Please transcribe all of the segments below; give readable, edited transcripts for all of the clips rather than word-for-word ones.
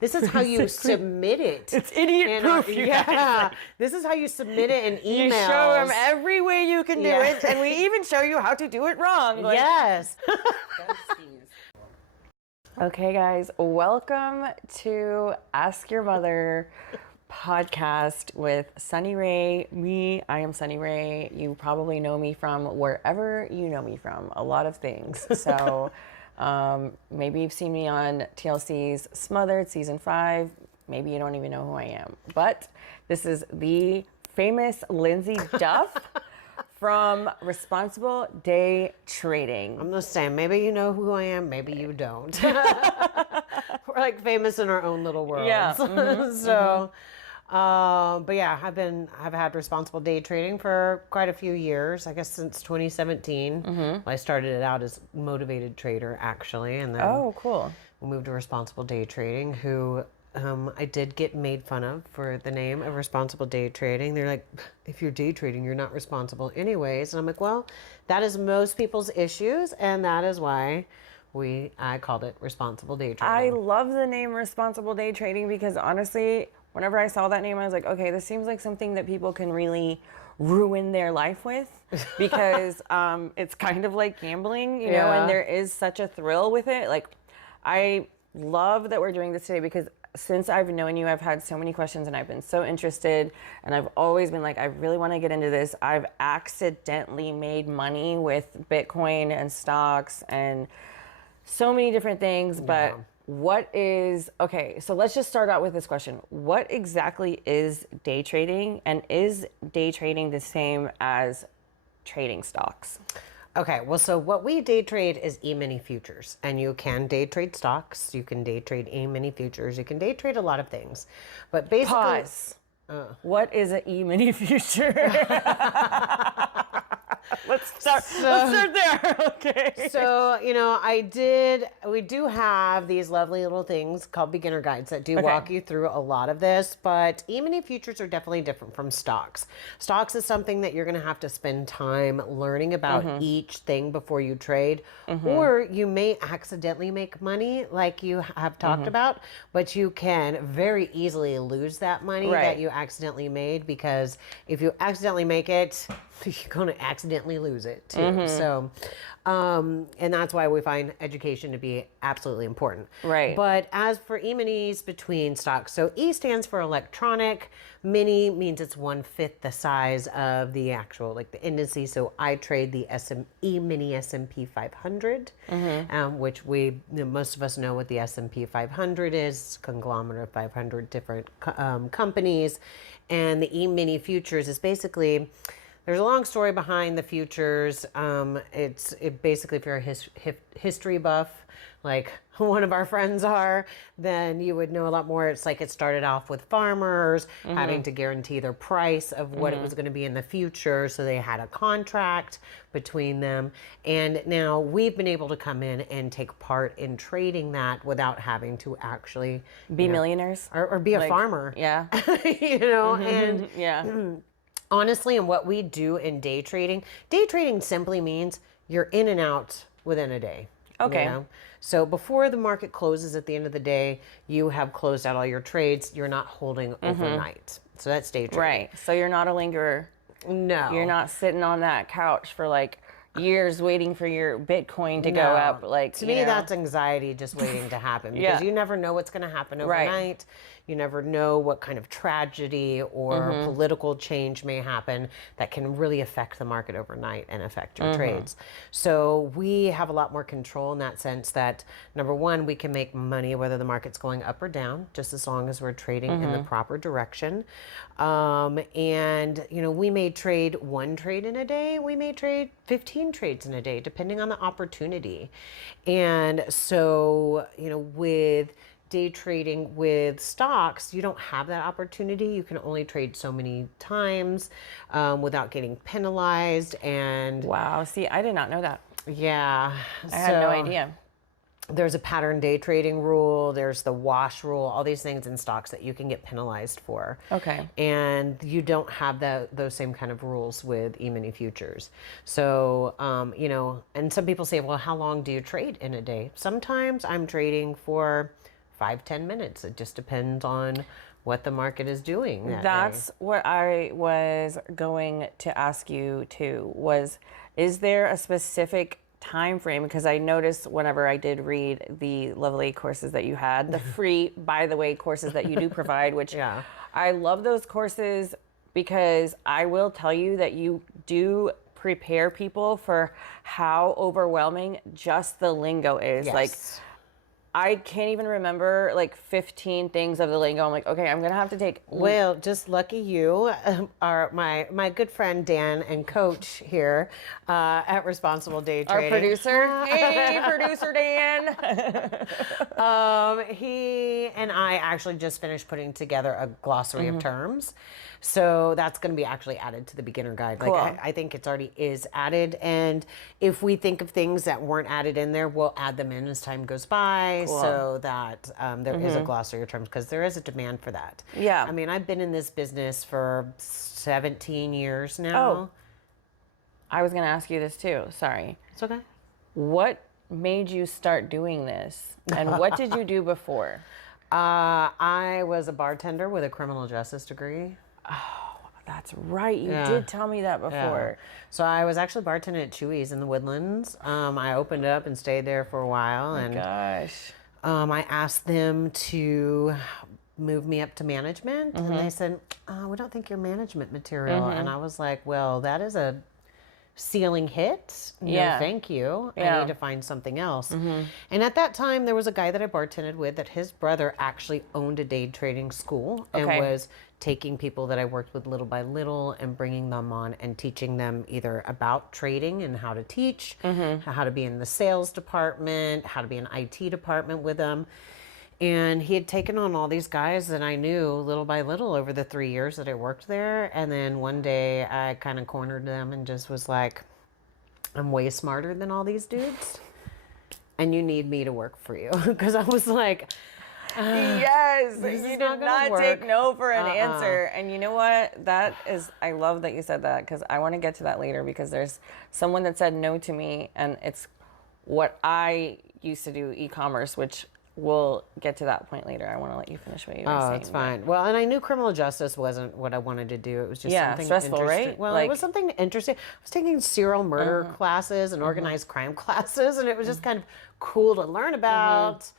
This is how you submit it. It's idiot proof, you guys. This is how you submit it in emails. You show them every way you can do it, and we even show you how to do it wrong. Yes. Okay, guys, welcome to Ask Your Mother podcast with Sunnie Ray. I am Sunnie Ray. You probably know me from wherever you know me from, a lot of things. So maybe you've seen me on TLC's Smothered season 5. Maybe you don't even know who I am. But this is the famous Lindsay Duff from Responsible Day Trading. I'm just saying, maybe you know who I am, maybe you don't. We're like famous in our own little worlds. Yeah. But yeah, I've had responsible day trading for quite a few years. I guess since 2017. Well, I started it out as motivated trader actually, and then cool. we moved to responsible day trading. Who I did get made fun of for the name of responsible day trading. They're like, if you're day trading, you're not responsible anyways. And I'm like, well, that is most people's issues, and that is why I called it responsible day trading. I love the name responsible day trading because honestly, whenever I saw that name, I was like, okay, this seems like something that people can really ruin their life with because it's kind of like gambling, you know, and there is such a thrill with it. Like, I love that we're doing this today because since I've known you, I've had so many questions and I've been so interested, and I've always been like, I really want to get into this. I've accidentally made money with Bitcoin and stocks and so many different things, but so let's just start out with this question. What exactly is day trading, and is day trading the same as trading stocks? Okay, well, so what we day trade is E-mini futures, and you can day trade stocks, you can day trade E-mini futures, you can day trade a lot of things, but basically... Pause. What is an E-mini future? Let's start there. Okay. So, you know, we do have these lovely little things called beginner guides that do walk you through a lot of this, but E-mini futures are definitely different from stocks. Stocks is something that you're going to have to spend time learning about each thing before you trade, or you may accidentally make money like you have talked about, but you can very easily lose that money that you accidentally made, because if you accidentally make it, you're going to accidentally lose it too. So, and that's why we find education to be absolutely important. Right. But as for E-minis between stocks, so E stands for electronic, mini means it's 1/5 the size of the actual, like the indices. So I trade the E-mini S&P 500, which most of us know what the S&P 500 is, conglomerate of 500 different companies. And the E-mini futures is basically... There's a long story behind the futures. It basically, if you're a history buff, like one of our friends are, then you would know a lot more. It's like it started off with farmers having to guarantee their price of what it was going to be in the future. So they had a contract between them. And now we've been able to come in and take part in trading that without having to actually be millionaires or be a farmer. Yeah. You know, and honestly, and what we do in day trading simply means you're in and out within a day. Okay. You know? So before the market closes at the end of the day, you have closed out all your trades. You're not holding overnight. So that's day trading. Right. So you're not a lingerer. No. You're not sitting on that couch for like years waiting for your Bitcoin to go up. Like, to me, that's anxiety just waiting to happen, because you never know what's going to happen overnight. You never know what kind of tragedy or political change may happen that can really affect the market overnight and affect your trades. So we have a lot more control in that sense that, number one, we can make money whether the market's going up or down, just as long as we're trading in the proper direction. And, you know, we may trade one trade in a day. We may trade 15 trades in a day, depending on the opportunity. And so, you know, with day trading with stocks, you don't have that opportunity. You can only trade so many times without getting penalized. And wow, see, I did not know that. Yeah, I had no idea. There's a pattern day trading rule. There's the wash rule. All these things in stocks that you can get penalized for. Okay. And you don't have those same kind of rules with E-mini futures. So, you know, and some people say, well, how long do you trade in a day? Sometimes I'm trading for 5-10 minutes. It just depends on what the market is doing that That's day. what I was going to ask you too, was is there a specific time frame? Because I noticed whenever I did read the lovely courses that you had, the free, by the way, courses that you do provide, which Yeah. I love those courses because I will tell you that you do prepare people for how overwhelming just the lingo is. Like, Yes. I can't even remember like 15 things of the lingo. I'm like, okay, I'm gonna have to take. Well, just lucky you are my good friend Dan and coach here at Responsible Day Our Trading. producer, hey, producer Dan. He and I actually just finished putting together a glossary Mm-hmm. of terms. So that's going to be actually added to the beginner guide. Like Cool. I think it's already is added. And if we think of things that weren't added in there, we'll add them in as time goes by Cool. so that there is a glossary of terms because there is a demand for that. Yeah. I mean, I've been in this business for 17 years now. Oh. I was gonna ask you this too. Sorry. It's okay. What made you start doing this, and what did you do before? I was a bartender with a criminal justice degree. That's right. You Yeah. did tell me that Yeah. before. So I was actually bartending at Chewy's in the Woodlands. I opened up and stayed there for a while, and Gosh. I asked them to move me up to management, and they said, "We don't think you're management material." And I was like, "Well, that is a ceiling hit. No, Yeah. thank you. I Yeah. need to find something else." And at that time, there was a guy that I bartended with that his brother actually owned a day trading school and Okay. was taking people that I worked with little by little and bringing them on and teaching them either about trading and how to teach, how to be in the sales department, how to be in IT department with them. And he had taken on all these guys that I knew little by little over the 3 years that I worked there. And then one day I kind of cornered them and just was like, I'm way smarter than all these dudes. And you need me to work for you. Because I was like, Yes, this you is did not not gonna take work. no for an answer. And you know what? That is, I love that you said that because I want to get to that later because there's someone that said no to me, and it's what I used to do, e-commerce, which we'll get to that point later. I want to let you finish what you were oh, saying. it's fine. Well, and I knew criminal justice wasn't what I wanted to do. It was just Yeah, something stressful, interesting. right? Well, Like- it was something interesting. I was taking serial murder classes and organized crime classes, and it was just kind of cool to learn about.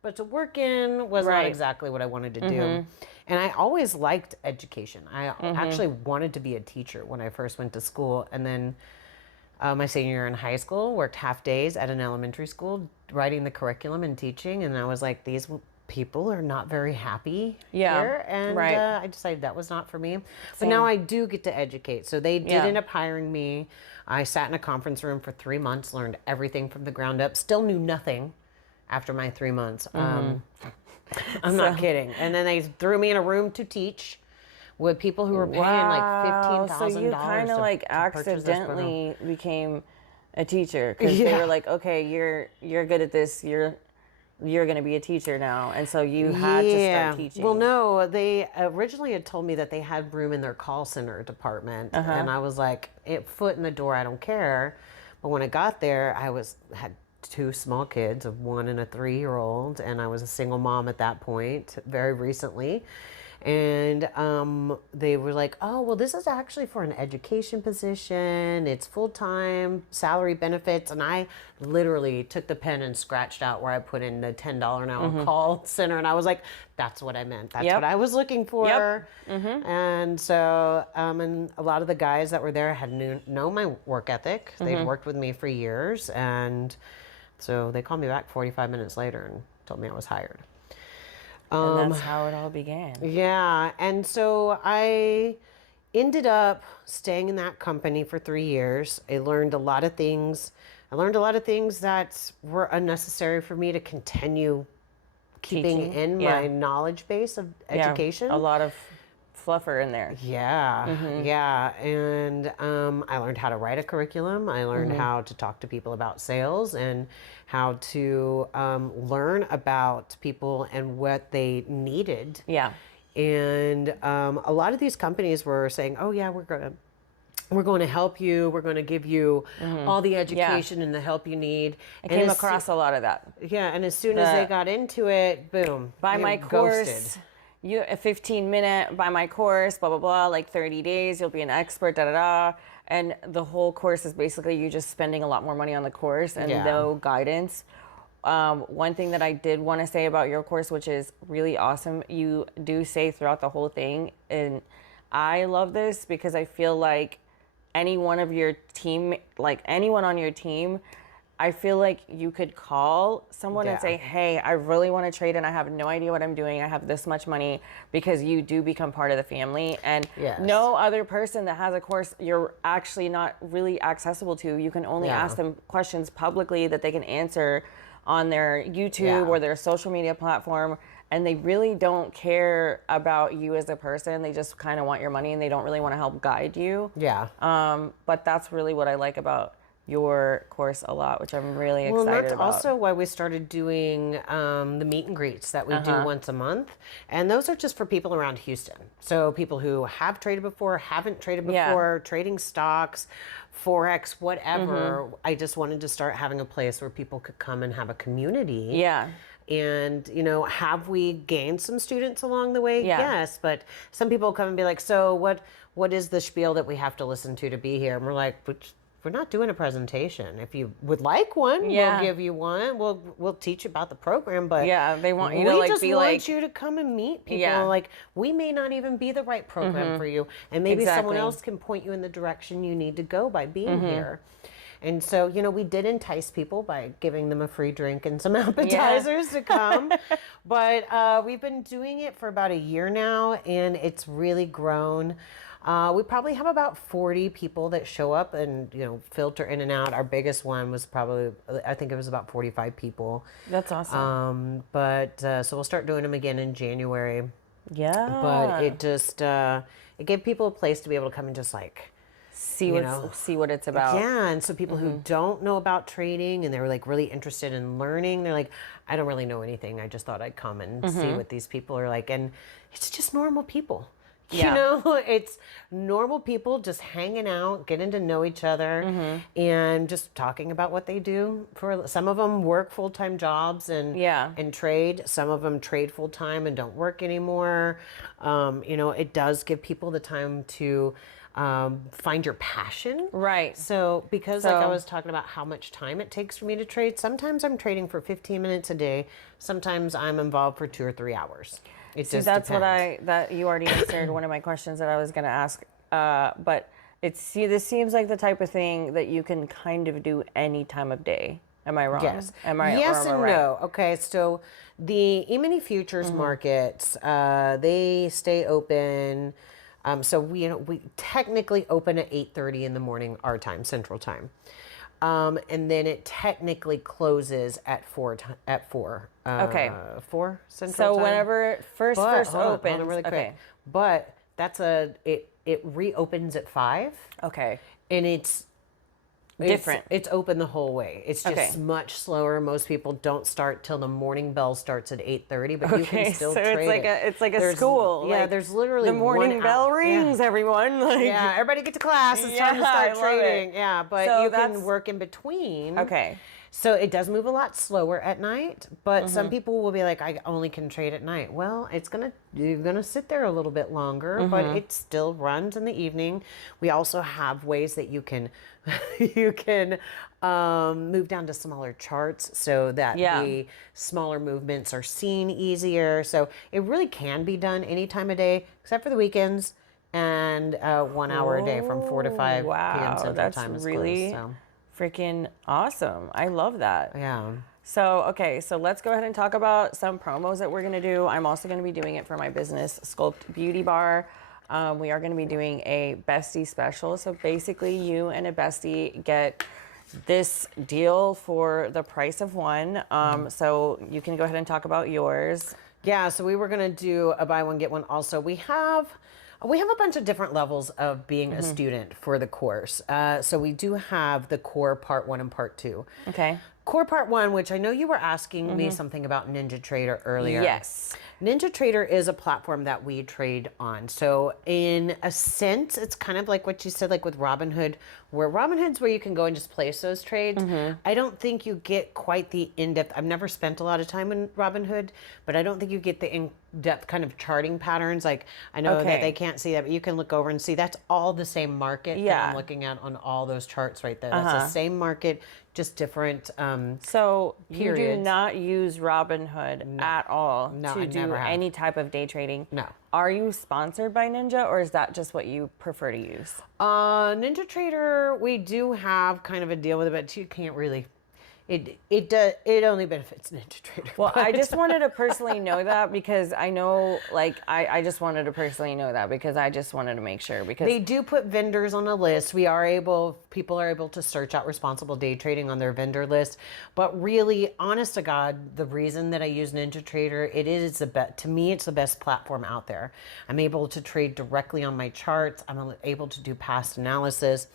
But to work in was not Right. exactly what I wanted to do. And I always liked education. I actually wanted to be a teacher when I first went to school. And then my senior year in high school, worked half days at an elementary school, writing the curriculum and teaching. And I was like, these people are not very happy Yeah, here. And right. I decided that was not for me. But now I do get to educate. So they did Yeah. end up hiring me. I sat in a conference room for 3 months, learned everything from the ground up, still knew nothing after my 3 months. I'm not kidding. And then they threw me in a room to teach with people who were paying like $15,000. So you kind of like purchase this program. accidentally became a teacher because they Yeah. were like, okay, you're good at this. You're going to be a teacher now, and so you had to start teaching. Well, no, they originally had told me that they had room in their call center department, and I was like, foot in the door, I don't care. But when I got there, had 2 small kids, a 1 and a 3-year-old, and I was a single mom at that point, very recently. And they were like, oh, well, this is actually for an education position. It's full-time, salary benefits. And I literally took the pen and scratched out where I put in the $10 an hour call center. And I was like, that's what I meant. That's Yep. what I was looking for. Yep. And so, and a lot of the guys that were there had known my work ethic. They'd worked with me for years. And so they called me back 45 minutes later and told me I was hired. And that's how it all began. Yeah, and so I ended up staying in that company for 3 years. I learned a lot of things. I learned a lot of things that were unnecessary for me to continue keeping Teaching, in yeah. my knowledge base of education. Yeah, a lot of fluffer in there. Yeah, yeah. And I learned how to write a curriculum. I learned how to talk to people about sales and how to learn about people and what they needed. Yeah. And a lot of these companies were saying, oh, yeah, we're going to we're going to help you. We're going to give you all the education and the help you need. I came across a lot of that. Yeah, and as soon as they got into it, boom, Buy my ghosted. course. You a 15-minute buy my course, blah blah blah, like 30 days, you'll be an expert, da da da. And the whole course is basically you just spending a lot more money on the course and no guidance. One thing that I did want to say about your course, which is really awesome, you do say throughout the whole thing, and I love this because I feel like anyone on your team, I feel like you could call someone and say, hey, I really want to trade and I have no idea what I'm doing. I have this much money, because you do become part of the family. And no other person that has a course you're actually not really accessible to. You can only ask them questions publicly that they can answer on their YouTube or their social media platform. And they really don't care about you as a person. They just kind of want your money and they don't really want to help guide you. Yeah. But that's really what I like about your course a lot, which I'm really excited about. Well, that's also why we started doing the meet and greets that we do once a month. And those are just for people around Houston. So people who have traded before, haven't traded before, trading stocks, Forex, whatever. I just wanted to start having a place where people could come and have a community. Yeah. And, you know, have we gained some students along the way? Yes. But some people come and be like, so what is the spiel that we have to listen to be here? And we're like, we're not doing a presentation. If you would like one, we'll give you one. We'll teach you about the program, but they want you to like just be want like you to come and meet people. Like, we may not even be the right program for you, and maybe someone else can point you in the direction you need to go by being here. And so, you know, we did entice people by giving them a free drink and some appetizers to come. But we've been doing it for about a year now, and it's really grown. We probably have about 40 people that show up and, you know, filter in and out. Our biggest one was probably, I think it was about 45 people. That's awesome. So we'll start doing them again in January. Yeah. But it just, it gave people a place to be able to come and just like, see what it's about. Yeah, and so people who don't know about trading and they're like really interested in learning, they're like, I don't really know anything. I just thought I'd come and see what these people are like. And it's just normal people. You know, it's normal people just hanging out, getting to know each other, and just talking about what they do. For some of them work full-time jobs and trade. Some of them trade full-time and don't work anymore. You know, it does give people the time to find your passion. Right. So because like I was talking about how much time it takes for me to trade, sometimes I'm trading for 15 minutes a day. Sometimes I'm involved for 2 or 3 hours. It just that's depends. that you already answered one of my questions that I was going to ask. But this seems like the type of thing that you can kind of do any time of day. Am I wrong? Yes. Yes and right? no. Okay, so the E-mini futures markets, they stay open. So we technically open at 8:30 in the morning, our time, Central Time. And then it technically closes at 4. Okay. 4 Central Time. So whenever it first opens. Hold on really quick. Okay. But it reopens at 5. Okay. And it's different. It's open the whole way. It's just much slower. Most people don't start till the morning bell starts at 8:30, but you can still trade. It's like a school. Yeah, there's literally the morning bell rings. Everyone. Everybody get to class. It's time to start trading. Yeah, but so you can work in between. Okay. So it does move a lot slower at night, but some people will be like, I only can trade at night. Well, you're gonna sit there a little bit longer, but it still runs in the evening. We also have ways that you can move down to smaller charts so that the smaller movements are seen easier. So it really can be done any time of day, except for the weekends, and 1 hour a day from 4 to 5 p.m. Central Time is really closed. So. Freaking awesome. I love that. Yeah. So let's go ahead and talk about some promos that we're going to do. I'm also going to be doing it for my business, Sculpt Beauty Bar. We are going to be doing a bestie special. So basically you and a bestie get this deal for the price of one. So you can go ahead and talk about yours. Yeah, so we were going to do a buy one, get one also. We have a bunch of different levels of being a student for the course. So we do have the core part 1 and part 2. Okay. core part one, which I know you were asking me something about Ninja Trader earlier. Yes. Ninja Trader is a platform that we trade on. So in a sense, it's kind of like what you said, like with Robinhood, where Robinhood's where you can go and just place those trades. I don't think you get quite the in-depth. I've never spent a lot of time in Robinhood, but I don't think you get the in-depth kind of charting patterns. Like I know that they can't see that, but you can look over and see that's all the same market that I'm looking at on all those charts right there. That's the same market, just different So you do periods. not use Robinhood at all No, to I do never have. any type of day trading? No. Are you sponsored by Ninja, or is that just what you prefer to use? Ninja Trader, we do have kind of a deal with it, but you can't really. It only benefits Ninja Trader. Well, I just wanted to personally know that because I know, like, I just wanted to personally know that because I just wanted to make sure because They do put vendors on a list. People are able to search out responsible day trading on their vendor list. But really, honest to God, the reason that I use Ninja Trader, to me, it's the best platform out there. I'm able to trade directly on my charts. I'm able to do past analysis.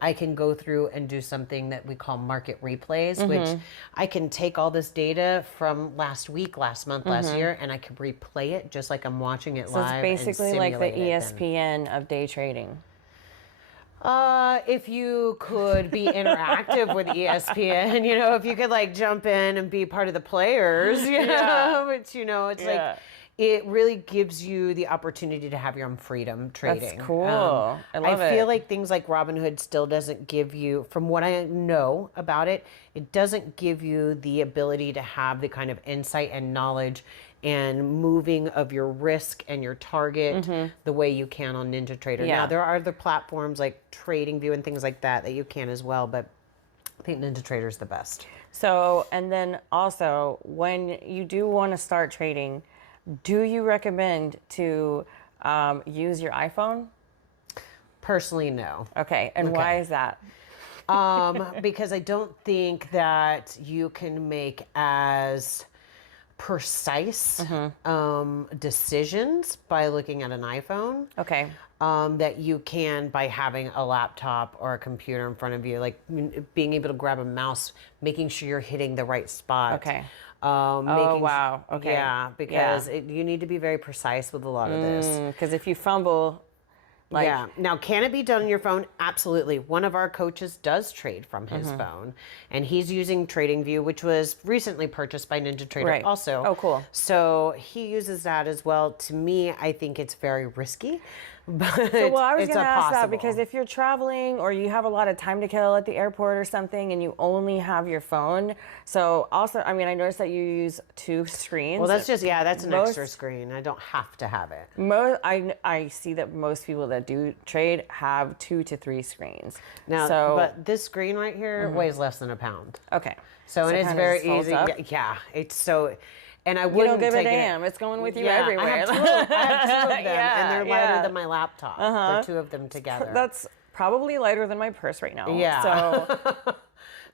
I can go through and do something that we call market replays, which I can take all this data from last week, last month, last year, and I can replay it just like I'm watching it so it's live. basically and like the simulate it then. ESPN of day trading. If you could be interactive with ESPN, if you could like jump in and be part of the players, which, it's like, it really gives you the opportunity to have your own freedom trading. That's cool. I love I feel it. like things like Robinhood still doesn't give you, from what I know about it, it doesn't give you the ability to have the kind of insight and knowledge and moving of your risk and your target the way you can on Ninja Trader. Yeah. Now, there are other platforms like TradingView and things like that you can as well, but I think Ninja Trader is the best. So, and then also, when you do want to start trading, do you recommend to use your iPhone? Personally, no. Okay, and why is that? Because I don't think that you can make as precise decisions by looking at an iPhone. Okay. That you can by having a laptop or a computer in front of you, like being able to grab a mouse, making sure you're hitting the right spot. Okay. Oh, wow. Okay. Yeah, because you need to be very precise with a lot of this. Because if you fumble, like, yeah. Now, can it be done on your phone? Absolutely. One of our coaches does trade from his phone, and he's using TradingView, which was recently purchased by Ninja Trader Right. also. Oh, cool. So he uses that as well. To me, I think it's very risky, but well, I was it's going to ask that possible. because if you're traveling or you have a lot of time to kill at the airport or something and you only have your phone. So also, I mean, I noticed that you use two screens. Well, that's that's an Most- extra screen. I don't have to have it. I see that most people that do trade have 2 to 3 screens. Now, so, but this screen right here weighs less than a pound. okay. So and it's kinda very just folds easy. up? Yeah, it's so. And I You wouldn't don't give a take it- damn. It's going with you Yeah, everywhere. I have two of them, and they're lighter yeah. than my laptop. The two of them together. That's probably lighter than my purse right now. Yeah. So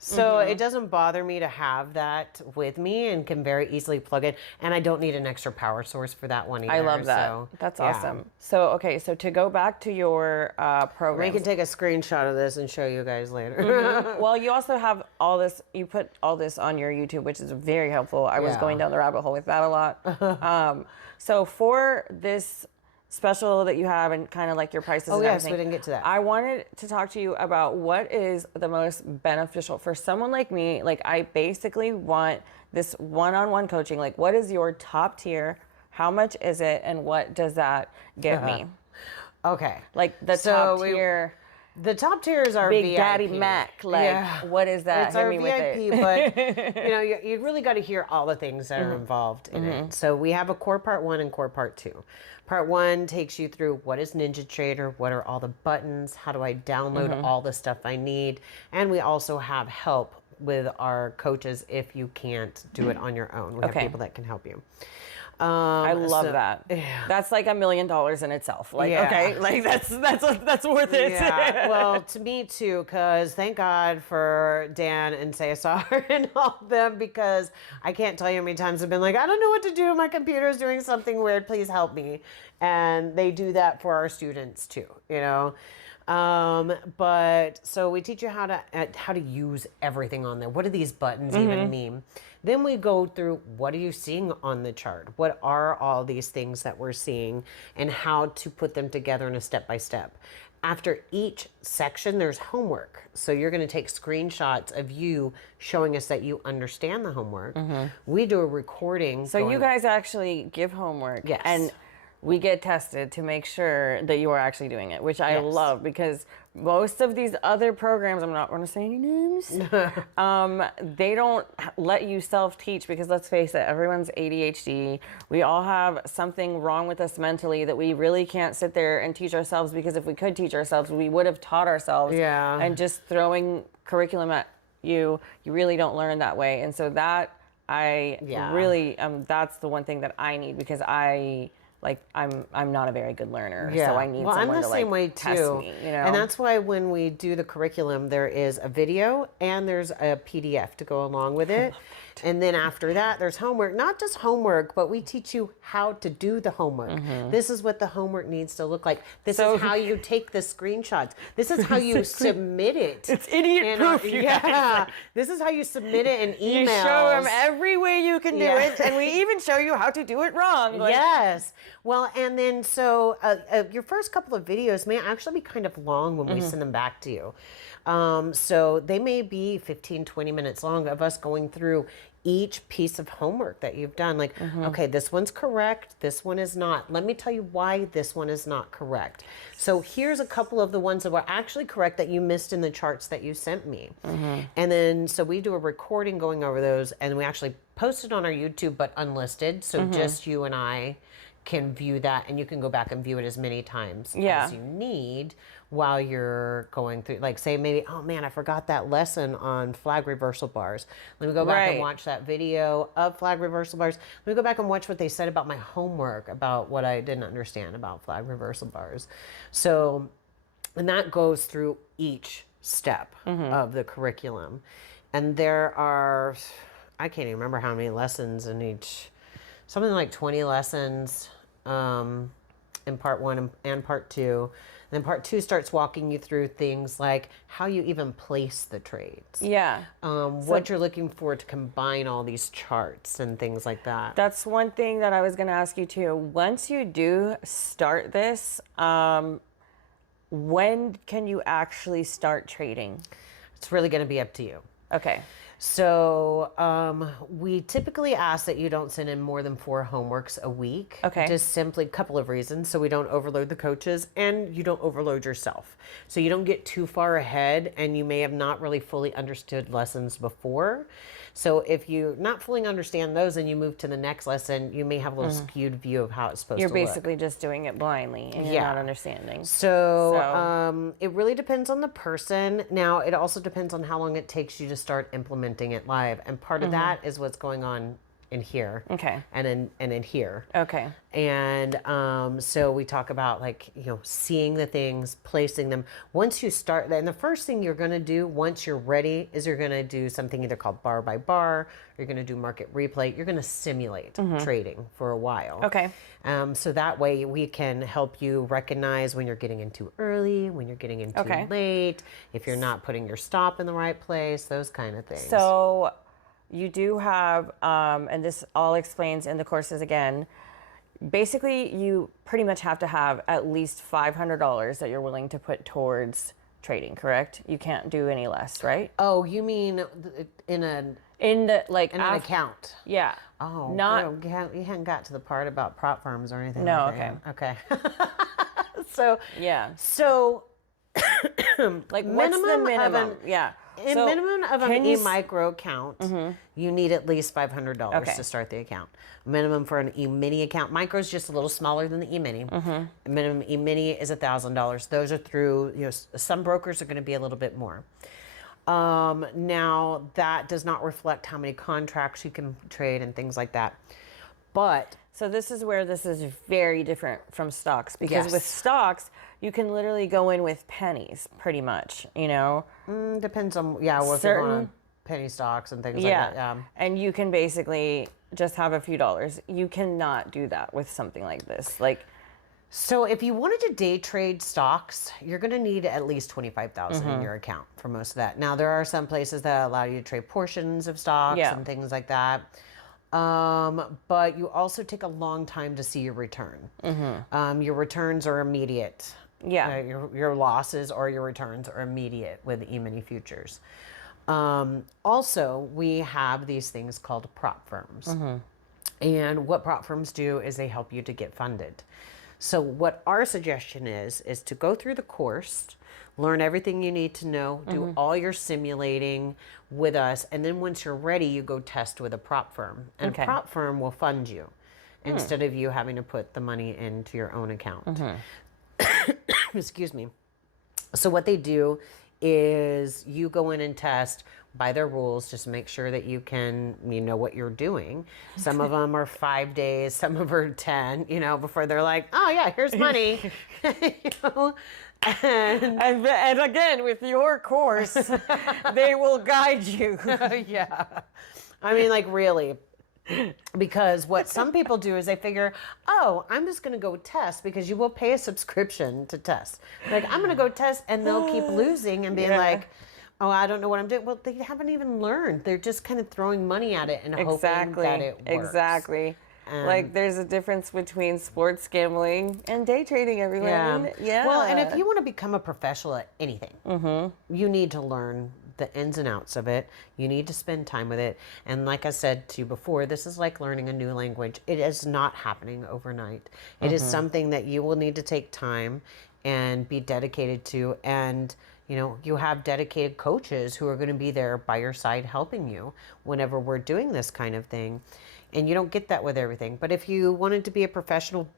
So it doesn't bother me to have that with me and can very easily plug in. And I don't need an extra power source for that one either. I love that. So, That's yeah. awesome. So, okay, so to go back to your We program. can take a screenshot of this and show you guys later. Well, you also have all this, you put all this on your YouTube, which is very helpful. I was Yeah. going down the rabbit hole with that a lot. So for this special that you have and kind of like your prices and yes, everything. we didn't get to that. I wanted to talk to you about what is the most beneficial for someone like me. Like I basically want this one-on-one coaching. Like what is your top tier? How much is it? And what does that give me? Okay. Like the So top we- tier. The top tier is our Big VIP. Daddy Mac, like what is that? It's Hit our me with VIP, it. but you really got to hear all the things that are involved in it. So we have a core part 1 and core part 2. Part 1 takes you through what is Ninja Trader, what are all the buttons, how do I download all the stuff I need, and we also have help with our coaches if you can't do it on your own. We have Okay. people that can help you. I love that. That's like $1 million in itself. Like Yeah. okay, like that's worth it. Yeah, well, to me too, because thank God for Dan and Cesar and all of them, because I can't tell you how many times I've been like, I don't know what to do. My computer's doing something weird. Please help me. And they do that for our students too, But so we teach you how to use everything on there. What do these buttons even mean? Then we go through, what are you seeing on the chart? What are all these things that we're seeing, and how to put them together in a step by step. After each section, there's homework. So you're going to take screenshots of you showing us that you understand the homework. We do a recording. So you guys actually give homework. Yes. And we get tested to make sure that you are actually doing it, which I love, because most of these other programs, I'm not going to say any names, they don't let you self-teach, because let's face it, everyone's ADHD. We all have something wrong with us mentally that we really can't sit there and teach ourselves, because if we could teach ourselves, we would have taught ourselves. Yeah. And just throwing curriculum at you really don't learn that way. And so that really, that's the one thing that I need, because I'm not a very good learner, so I need someone I'm the to same way test too. me, you know? And that's why when we do the curriculum, there is a video and there's a PDF to go along with it. And then after that, there's homework. Not just homework, but we teach you how to do the homework. This is what the homework needs to look like. This is how you take the screenshots. This is how you submit it. It's idiot proof, you guys. This is how you submit it in emails. You show them every way you can do it, and we even show you how to do it wrong. Yes. Well, and then so your first couple of videos may actually be kind of long when we send them back to you. So they may be 15, 20 minutes long of us going through each piece of homework that you've done. Like, okay, this one's correct, this one is not. Let me tell you why this one is not correct. So here's a couple of the ones that were actually correct that you missed in the charts that you sent me. And then, so we do a recording going over those, and we actually post it on our YouTube, but unlisted. So just you and I can view that, and you can go back and view it as many times as you need while you're going through. Like, say maybe, oh man, I forgot that lesson on flag reversal bars. Let me go back and watch that video of flag reversal bars. Let me go back and watch what they said about my homework, about what I didn't understand about flag reversal bars. So, and that goes through each step of the curriculum. And there are, I can't even remember how many lessons in each, something like 20 lessons in part one and part two. And then part two starts walking you through things like how you even place the trades. Yeah. What you're looking for to combine all these charts and things like that. That's one thing that I was going to ask you too. Once you do start this, when can you actually start trading? It's really going to be up to you. Okay. So we typically ask that you don't send in more than 4 homeworks a week. Okay. Just simply a couple of reasons. So we don't overload the coaches and you don't overload yourself. So you don't get too far ahead and you may have not really fully understood lessons before. So if you not fully understand those and you move to the next lesson, you may have a little skewed view of how it's supposed to look. You're basically just doing it blindly and you're not understanding. So it really depends on the person. Now, it also depends on how long it takes you to start implementing it live. And part of that is what's going on in here. Okay. And in here. Okay. And so we talk about, like, you know, seeing the things, placing them. Once you start, and the first thing you're going to do once you're ready is you're going to do something either called bar by bar, or you're going to do market replay. You're going to simulate trading for a while. Okay. So that way we can help you recognize when you're getting in too early, when you're getting in too late, if you're not putting your stop in the right place, those kind of things. So you do have, and this all explains in the courses again, basically you pretty much have to have at least $500 that you're willing to put towards trading, correct? You can't do any less, right? Oh, you mean in an account? Yeah. Oh, not. girl, you hadn't got to the part about prop firms or anything. No. Like that. Okay. So yeah. So like what's the minimum? Minimum of an e-micro account, you need at least $500 to start the account. Minimum for an e-mini account. Micro is just a little smaller than the e-mini. Minimum e-mini is $1,000. Those are through, you know, some brokers are going to be a little bit more. Now, that does not reflect how many contracts you can trade and things like that. But so this is where this is very different from stocks, because with stocks, you can literally go in with pennies pretty much, you know? Depends on, what's going on, penny stocks and things like that. Yeah. And you can basically just have a few dollars. You cannot do that with something like this. Like, So if you wanted to day trade stocks, you're going to need at least 25,000 in your account for most of that. Now there are some places that allow you to trade portions of stocks Yeah. and things like that. But you also take a long time to see your return. Your returns are immediate. Yeah. Your losses or your returns are immediate with E-mini futures. Also, we have these things called prop firms. And what prop firms do is they help you to get funded. So what our suggestion is to go through the course, learn everything you need to know, do all your simulating with us, and then once you're ready, you go test with a prop firm. And a prop firm will fund you instead of you having to put the money into your own account. Excuse me. So what they do is you go in and test by their rules, just make sure that you know what you're doing. Some of them are 5 days, some of them are 10, before they're like, oh yeah, here's money. And again, with your course, they will guide you. Yeah. I mean, like really. Because what some people do is they figure, oh, I'm just going to go test, because you will pay a subscription to test. Like, I'm going to go test, and they'll keep losing and being like, oh, I don't know what I'm doing. Well, they haven't even learned. They're just kind of throwing money at it and hoping that it works. Exactly. Like, there's a difference between sports gambling and day trading, everyone. Yeah. Well, and if you want to become a professional at anything, you need to learn the ins and outs of it. You need to spend time with it. And like I said to you before, this is like learning a new language. It is not happening overnight. It is something that you will need to take time and be dedicated to. And you have dedicated coaches who are going to be there by your side helping you whenever we're doing this kind of thing. And you don't get that with everything. But if you wanted to be a professional,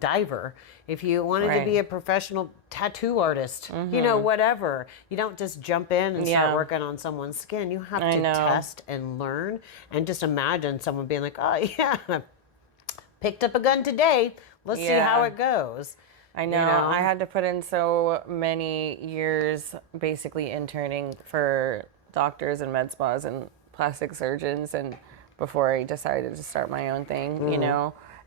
diver, if you wanted to be a professional tattoo artist, whatever, you don't just jump in and start working on someone's skin. You have to test and learn. And just imagine someone being like, oh yeah, picked up a gun today. Let's see how it goes. I know. I had to put in so many years basically interning for doctors and med spas and plastic surgeons, and before I decided to start my own thing,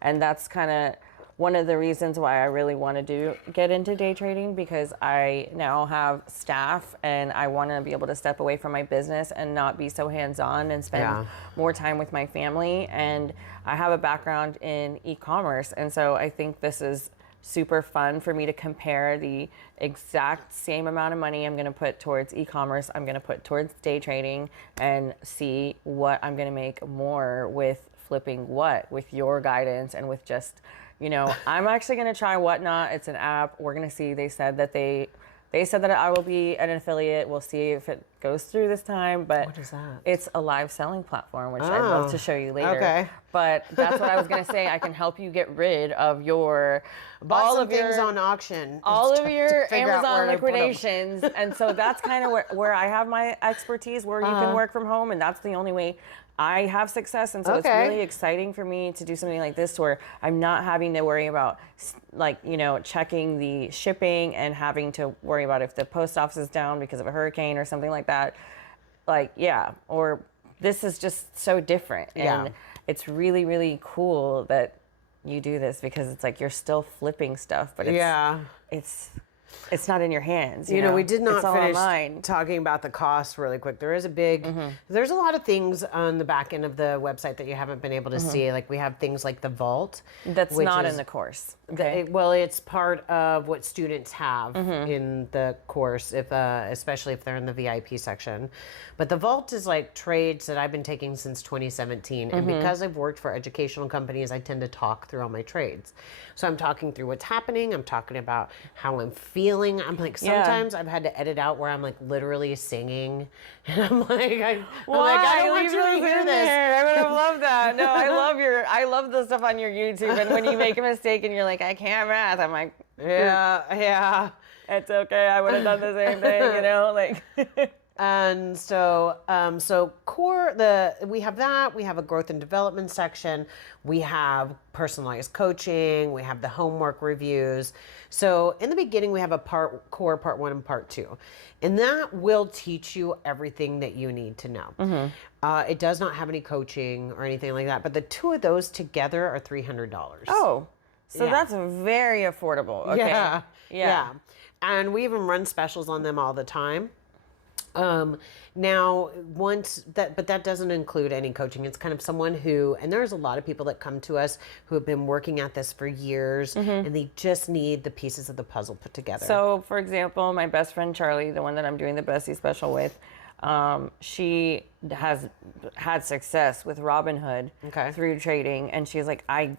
and that's kind of one of the reasons why I really want to get into day trading, because I now have staff and I want to be able to step away from my business and not be so hands-on and spend more time with my family. And I have a background in e-commerce, and so I think this is super fun for me to compare the exact same amount of money I'm going to put towards e-commerce, I'm going to put towards day trading, and see what I'm going to make more with flipping with your guidance and with just, I'm actually going to try Whatnot. It's an app. We're going to see. They said that I will be an affiliate. We'll see if it goes through this time. But what is that? It's a live selling platform, which I'd love to show you later. Okay. But that's what I was going to say. I can help you get rid of your all of things on auction. All of your Amazon liquidations. And so that's kind of where I have my expertise, where you can work from home. And that's the only way I have success. And so it's really exciting for me to do something like this, where I'm not having to worry about checking the shipping and having to worry about if the post office is down because of a hurricane or something like that. Or this is just so different. And it's really, really cool that you do this, because it's like you're still flipping stuff, but it's not in your hands. You know, we did not finish online. talking about the cost really quick. There is a big, there's a lot of things on the back end of the website that you haven't been able to see. Like we have things like the vault. That's not in the course. Okay. Well, it's part of what students have in the course, especially if they're in the VIP section. But the vault is like trades that I've been taking since 2017. And because I've worked for educational companies, I tend to talk through all my trades. So I'm talking through what's happening. I'm talking about how I'm feeling. I'm like, sometimes I've had to edit out where I'm like literally singing. And I'm like, I don't want you to hear this. I would have loved that. No, I love the stuff on your YouTube. And when you make a mistake and you're like, I can't math, I'm like, yeah. It's okay. I would have done the same thing, And so, core, we have that, we have a growth and development section, we have personalized coaching, we have the homework reviews. So in the beginning, we have a core, part 1 and part 2. And that will teach you everything that you need to know. It does not have any coaching or anything like that, but the two of those together are $300. Oh, So that's very affordable. Okay. Yeah. And we even run specials on them all the time. Now, but that doesn't include any coaching. It's kind of someone who, and there's a lot of people that come to us who have been working at this for years, and they just need the pieces of the puzzle put together. So, for example, my best friend Charlie, the one that I'm doing the Bestie special with, she has had success with Robinhood through trading, and she's like, I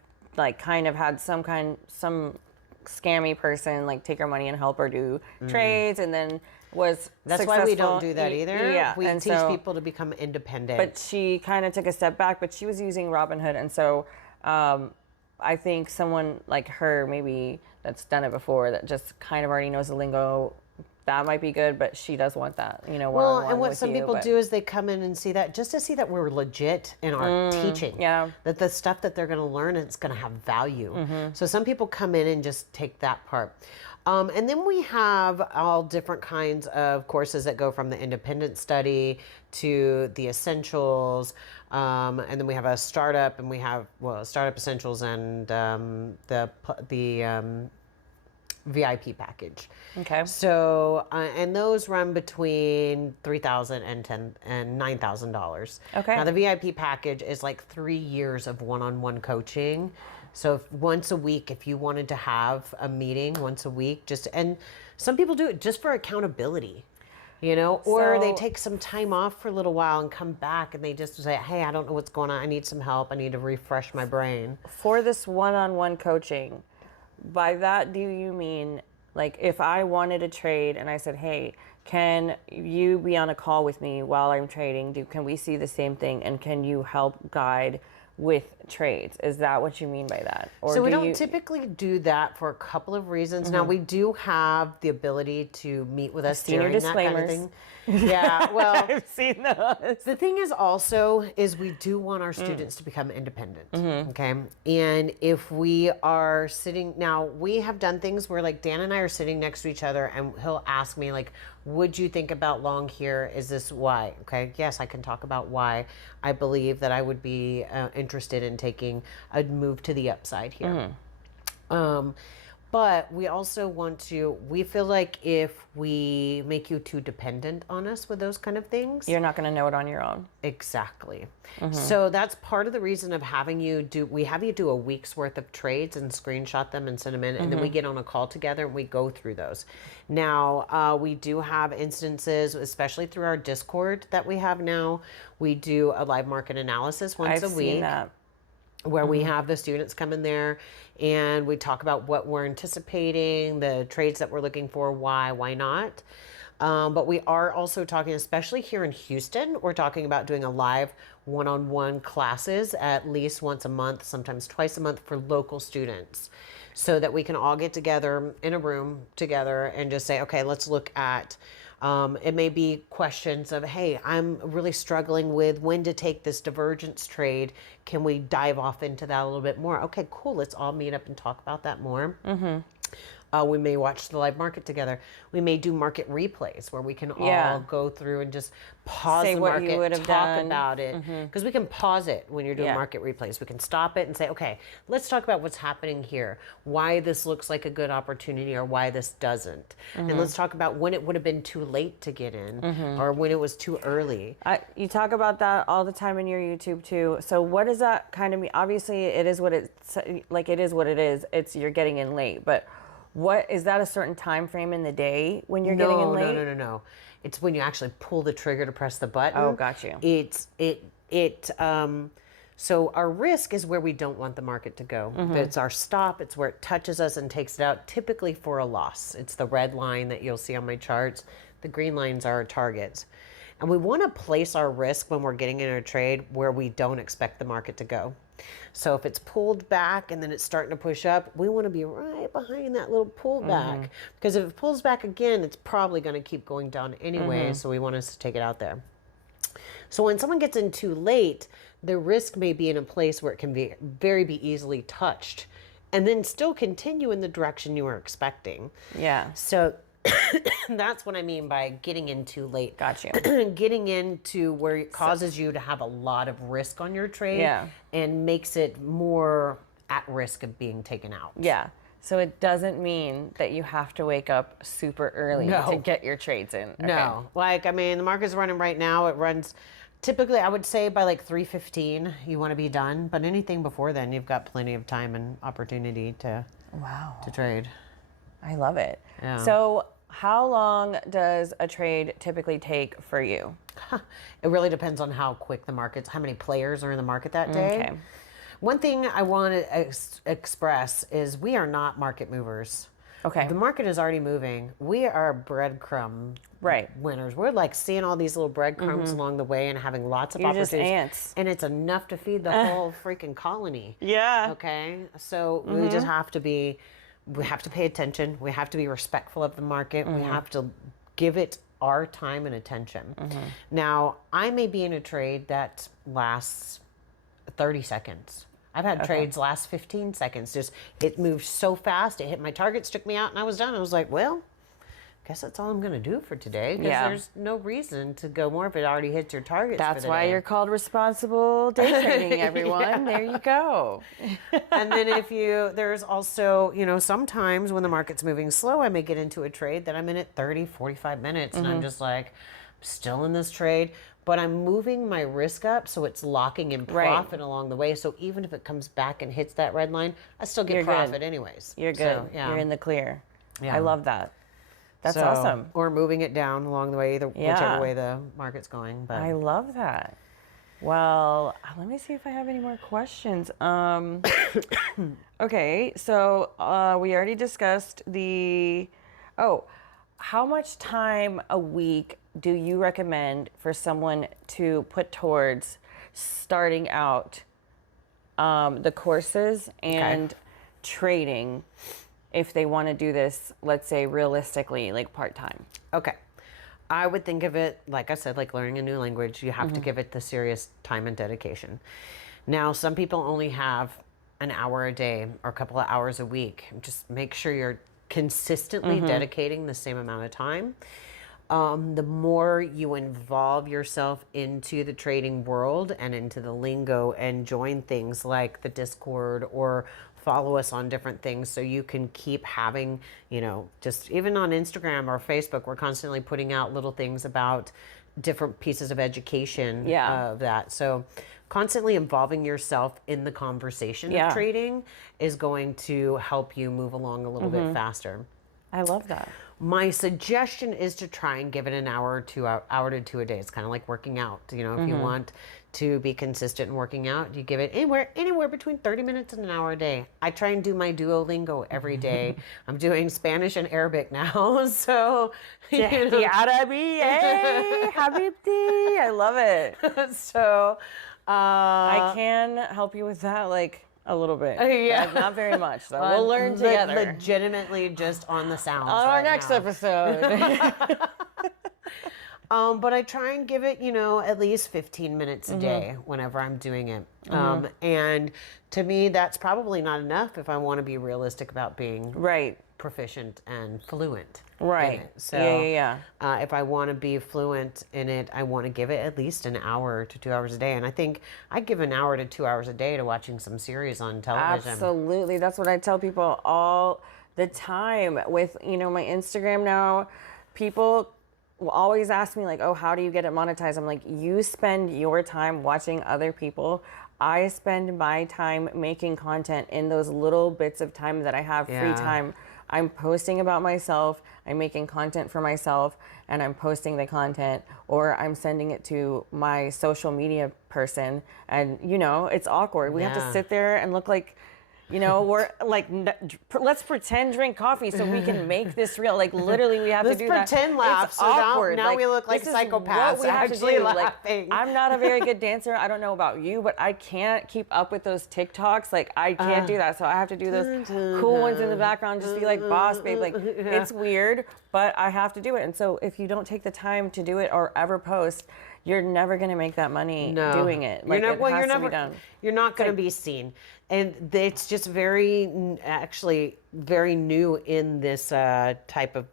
kind of had some scammy person like take her money and help her do trades, and then was that's successful. why we don't do that either. Yeah, we teach people to become independent. But she kind of took a step back, but she was using Robinhood, and so I think someone like her, maybe that's done it before, that just kind of already knows the lingo, that might be good. But she does want that, Well, and what some people do is they come in and see that, just to see that we're legit in our teaching. Yeah. That the stuff that they're going to learn, it's going to have value. So some people come in and just take that part. And then we have all different kinds of courses that go from the independent study to the essentials. And then we have a startup, and we have, startup essentials and the VIP package. Okay. So, and those run between $3,000 and $9,000. Okay. Now the VIP package is like 3 years of one-on-one coaching. So once a week, if you wanted to have a meeting once a week, and some people do it just for accountability, or they take some time off for a little while and come back and they just say, hey, I don't know what's going on. I need some help. I need to refresh my brain. For this one-on-one coaching, by that, do you mean like if I wanted to trade and I said, hey, can you be on a call with me while I'm trading? Can we see the same thing? And can you help guide with trades? Is that what you mean by that? Or so we don't typically do that for a couple of reasons. Now we do have the ability to meet with us during that kind of thing. Yeah, well, I've seen those. The thing is also we do want our students to become independent. Okay. And if we are sitting, now we have done things where like Dan and I are sitting next to each other and he'll ask me like, would you think about long here? Is this why? Okay. Yes, I can talk about why I believe that I would be interested in taking a move to the upside here. But we also we feel like if we make you too dependent on us with those kind of things, you're not going to know it on your own. Exactly. So that's part of the reason of having you we have you do a week's worth of trades and screenshot them and send them in. And then we get on a call together and we go through those. Now, we do have instances, especially through our Discord that we have now, we do a live market analysis once a week. I've seen that. Where we have the students come in there and we talk about what we're anticipating, the trades that we're looking for, why not. But we are also talking, especially here in Houston, we're talking about doing a live one-on-one classes at least once a month, sometimes twice a month for local students, so that we can all get together in a room together and just say, okay, let's look at it may be questions of, hey, I'm really struggling with when to take this divergence trade. Can we dive off into that a little bit more? Okay, cool. Let's all meet up and talk about that more. We may watch the live market together. We may do market replays where we can all go through and just pause Say the what you market, would have talk done. about it. Because we can pause it when you're doing market replays. We can stop it and say, okay, let's talk about what's happening here, why this looks like a good opportunity or why this doesn't. And let's talk about when it would have been too late to get in or when it was too early. You talk about that all the time in your YouTube too. So what does that kind of mean? Obviously, it is what it is. It's you're getting in late, but what is that a certain time frame in the day when you're getting in late? No. It's when you actually pull the trigger to press the button. Oh, got you. So our risk is where we don't want the market to go. It's our stop. It's where it touches us and takes it out, typically for a loss. It's the red line that you'll see on my charts. The green lines are our targets. And we want to place our risk when we're getting in a trade where we don't expect the market to go. So if it's pulled back and then it's starting to push up, we want to be right behind that little pullback. Because if it pulls back again, it's probably going to keep going down anyway. So we want us to take it out there. So when someone gets in too late, the risk may be in a place where it can be be easily touched and then still continue in the direction you were expecting. Yeah. So that's what I mean by getting in too late. Gotcha. Getting into where it causes you to have a lot of risk on your trade and makes it more at risk of being taken out. Yeah. So it doesn't mean that you have to wake up super early to get your trades in. Okay. No. Like, I mean, the market's running right now. It runs typically, I would say by like 3:15 you want to be done, but anything before then, you've got plenty of time and opportunity to trade. I love it. Yeah. So how long does a trade typically take for you? It really depends on how quick the market's, how many players are in the market that day. Okay. One thing I want to express is we are not market movers. Okay. The market is already moving. We are breadcrumb winners. We're like seeing all these little breadcrumbs along the way and having lots of opportunities. Just ants. And it's enough to feed the whole freaking colony. Yeah. Okay. So we just have to be, we have to pay attention. We have to be respectful of the market. We have to give it our time and attention. Now, I may be in a trade that lasts 30 seconds. I've had trades last 15 seconds. Just, it moved so fast. It hit my target, took me out, and I was done. I was like, well, guess that's all I'm going to do for today. Because there's no reason to go more if it already hits your targets. That's why you're called responsible day trading, everyone. There you go. And then there's also, sometimes when the market's moving slow, I may get into a trade that I'm in at 30, 45 minutes. And I'm just like, I'm still in this trade. But I'm moving my risk up, so it's locking in profit along the way. So even if it comes back and hits that red line, I still get profit anyways. You're good. So, You're in the clear. Yeah. I love that. That's awesome. Or moving it down along the way, whichever way the market's going. But I love that. Well, let me see if I have any more questions. Okay, so we already discussed how much time a week do you recommend for someone to put towards starting out the courses and trading if they want to do this, let's say realistically, like part-time? Okay. I would think of it, like I said, like learning a new language. You have to give it the serious time and dedication. Now, some people only have an hour a day or a couple of hours a week. Just make sure you're consistently dedicating the same amount of time. The more you involve yourself into the trading world and into the lingo and join things like the Discord or follow us on different things so you can keep having, just even on Instagram or Facebook, we're constantly putting out little things about different pieces of education of that. So constantly involving yourself in the conversation of trading is going to help you move along a little bit faster. I love that. My suggestion is to try and give it an hour to 2 a day. It's kind of like working out. If you want to be consistent in working out, you give it anywhere between 30 minutes and an hour a day. I try and do my Duolingo every day. I'm doing Spanish and Arabic now, so Arabi, Habibti. I love it. So I can help you with that, like a little bit. Not very much, though. We'll learn together. Legitimately just on the sounds. On our next episode. But I try and give it, at least 15 minutes a day whenever I'm doing it. And to me, that's probably not enough if I want to be realistic about being proficient and fluent. Right. In it. So if I want to be fluent in it, I want to give it at least an hour to 2 hours a day. And I think I give an hour to 2 hours a day to watching some series on television. Absolutely. That's what I tell people all the time with, my Instagram now. People will always ask me like, oh, how do you get it monetized? I'm like, you spend your time watching other people. I spend my time making content in those little bits of time that I have free time. I'm posting about myself, I'm making content for myself, and I'm posting the content, or I'm sending it to my social media person. And, it's awkward. We have to sit there and look like, we're like, let's pretend drink coffee so we can make this real. Like, literally, we have to do that. Let's pretend laugh. It's awkward. Now we look like psychopaths. What we have actually to do. laughing. Like, I'm not a very good dancer. I don't know about you, but I can't keep up with those TikToks. Like, I can't do that. So I have to do those cool ones in the background, just be like, boss, babe. Like, it's weird, but I have to do it. And so if you don't take the time to do it or ever post, you're never going to make that money doing it. Like, it has to be done. You're not going to be seen. And it's just very, actually, very new in this type of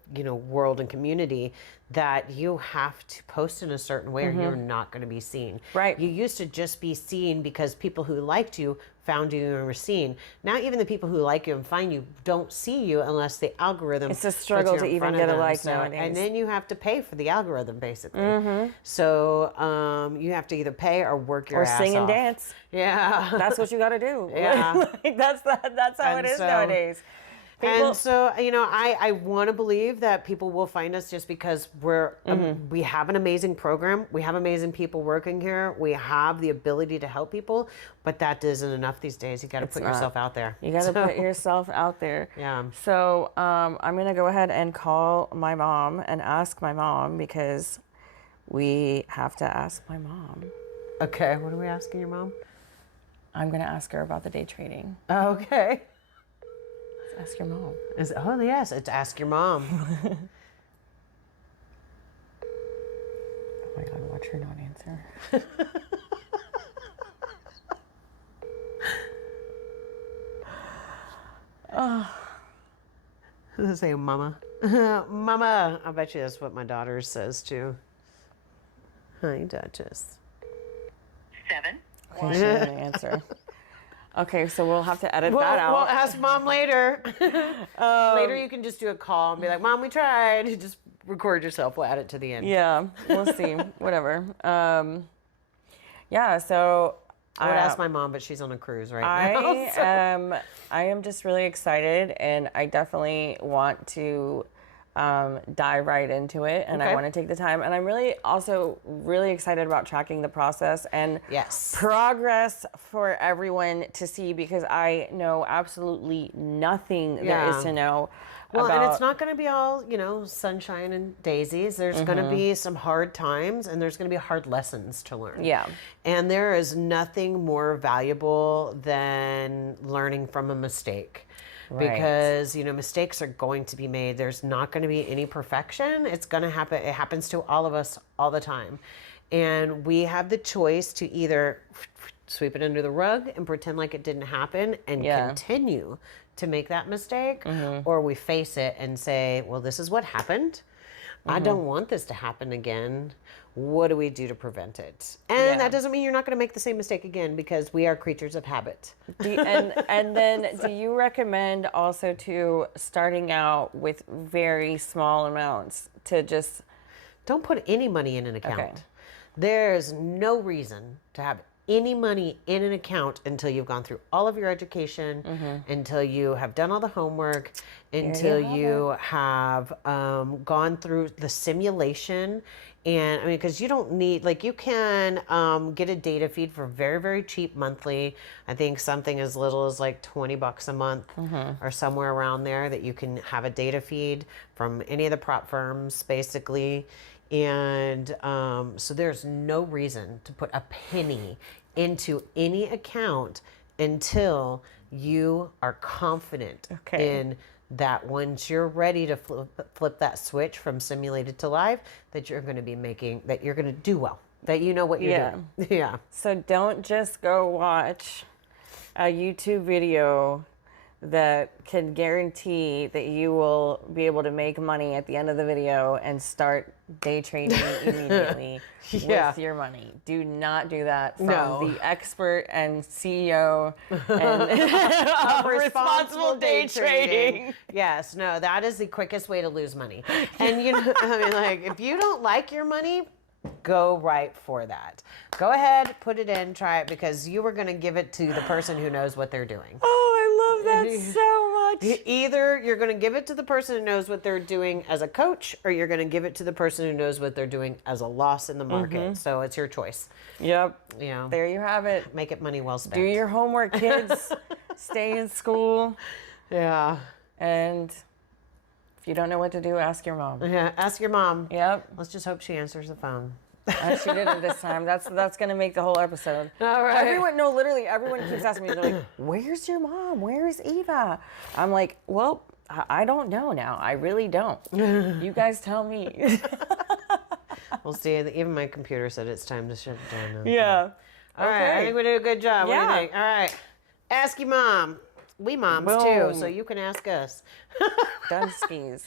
world and community, that you have to post in a certain way or you're not going to be seen. Right. You used to just be seen because people who liked you found you and were seen. Now even the people who like you and find you don't see you unless the algorithm. It's a struggle puts you to in even front of get a them. like So, nowadays. and then you have to pay for the algorithm basically. So you have to either pay or work your Or ass sing and off. dance. Yeah. That's what you got to do. Yeah. Like, that's how And it is so- nowadays. And so, I want to believe that people will find us just because we have an amazing program. We have amazing people working here. We have the ability to help people, but that isn't enough these days. You got to put yourself out there. You got to put yourself out there. Yeah. So I'm going to go ahead and call my mom and ask my mom, because we have to ask my mom. Okay. What are we asking your mom? I'm going to ask her about the day trading. Okay. Ask your mom. Oh, yes. It's ask your mom. Oh my God, watch her not answer. Say mama. Mama. I bet you that's what my daughter says too. Hi, Duchess. 7. Okay, she didn't answer. Okay, so we'll have to edit that out. We'll ask mom later. Later you can just do a call and be like, Mom, we tried. You just record yourself. We'll add it to the end. Yeah, we'll see. Whatever. Yeah, so I would ask my mom, but she's on a cruise right now. So. I am just really excited, and I definitely want to dive right into it, and I Okay. want to take the time. And I'm really also really excited about tracking the process and Yes. progress for everyone to see, because I know absolutely nothing there is Yeah. to know. Well, about, and it's not going to be all, sunshine and daisies. There's going to be some hard times and there's going to be hard lessons to learn. Yeah. And there is nothing more valuable than learning from a mistake. Right. Because, mistakes are going to be made. There's not going to be any perfection. It's going to happen. It happens to all of us all the time. And we have the choice to either sweep it under the rug and pretend like it didn't happen and continue to make that mistake, or we face it and say, well, this is what happened. I don't want this to happen again. What do we do to prevent it? And that doesn't mean you're not going to make the same mistake again, because we are creatures of habit. And then do you recommend also to starting out with very small amounts to just Don't put any money in an account. Okay. There's no reason to have any money in an account until you've gone through all of your education, until you have done all the homework, until you have gone through the simulation. And because you don't need, you can get a data feed for very, very cheap monthly. I think something as little as $20 a month or somewhere around there, that you can have a data feed from any of the prop firms, basically. And so there's no reason to put a penny into any account until you are confident in that once you're ready to flip that switch from simulated to live, that you're going to be that you're going to do well, that you know what you're doing. Yeah. So don't just go watch a YouTube video that can guarantee that you will be able to make money at the end of the video and start day trading immediately with your money. Do not do that from the expert and CEO and responsible day trading. Yes, no, that is the quickest way to lose money. And if you don't like your money, go right for that. Go ahead, put it in, try it, because you were going to give it to the person who knows what they're doing. Oh, I love that so much. Either you're going to give it to the person who knows what they're doing as a coach, or you're going to give it to the person who knows what they're doing as a loss in the market. So it's your choice. Yep. You There you have it. make it money well spent. Do your homework, kids. Stay in school. Yeah. And if you don't know what to do, ask your mom. Yeah. Ask your mom. Yep. Let's just hope she answers the phone. She didn't this time. That's going to make the whole episode. All right. Literally, everyone keeps asking me, they're like, where's your mom? Where's Eva? I'm like, well, I don't know now. I really don't. You guys tell me. We'll see. Even my computer said it's time to shut it down now. Yeah. All right. I think we did a good job. What do Yeah. you think? All right. Ask your mom. We moms too, so Boom. you can ask us. Dunskies.